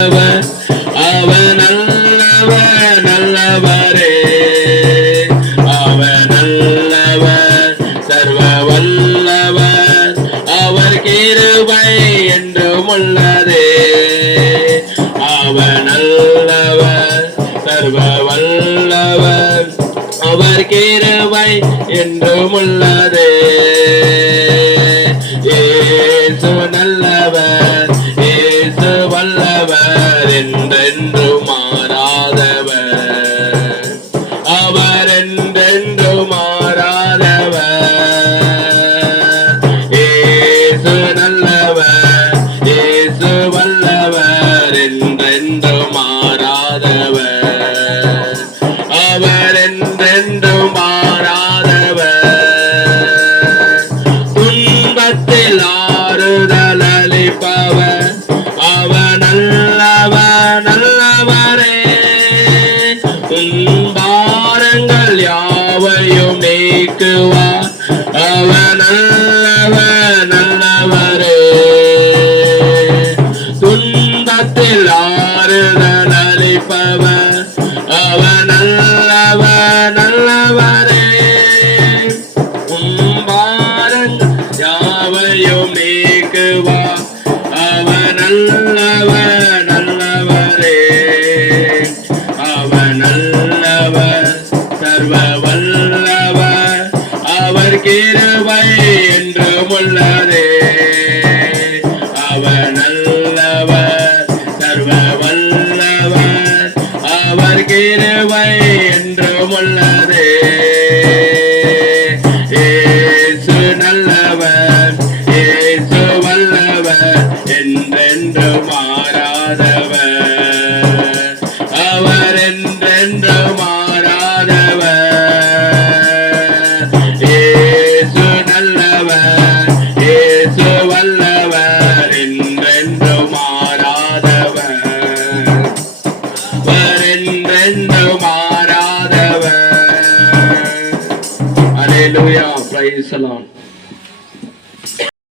அவர் நல்லவர், நல்லவரே. அவர் நல்லவர், சர்வ வல்லவர். அவர் கிருபை என்றும் உள்ளதே. அவர் நல்லவர், சர்வ வல்லவர். அவர் கிருபை என்றும் உள்ளதே. இயேசு நல்லவர், இயேசு வல்லவர், என்றென்று மாறாதவர். அவர் என்றென்று மாறாதவர். இயேசு நல்லவர், இயேசு வல்லவர், என்றென்று மாறாதவர். அவர் என்றென்று மாறாதவர். துன்பத்தில் ஆறுதல் அளிப்பவர். அவர் நல்லவர், நல்லவரே. பாரங்கள் யாவையும் நீக்குவார். அவர் நல்லவர், நல்லவரே. துன்பத்தில் ஆறுதல் அளிப்பவர். அவர் நல்லவர், நல்லவரே. பாரங்கள் யாவையும் நீக்குவார். அவர் நல்லவர், நல்லவரே. அவர் நல்லவர், சர்வ வல்லவர். அவர் கிருபை என்றும் உள்ளதே. அவர் நல்லவர், சர்வ வல்லவர். அவர் கிருபை என்றும் உள்ளதே. இயேசு நல்லவர், இயேசு வல்லவர், என்றென்று மாறாதவர். அவர் என்றென்று மாறாதவர். இயேசு நல்லவர், இயேசு வல்லவர், என்றென்று மாறாதவர். அவர் என்றென்று மாறாதவர். Hallelujah, praise the Lord.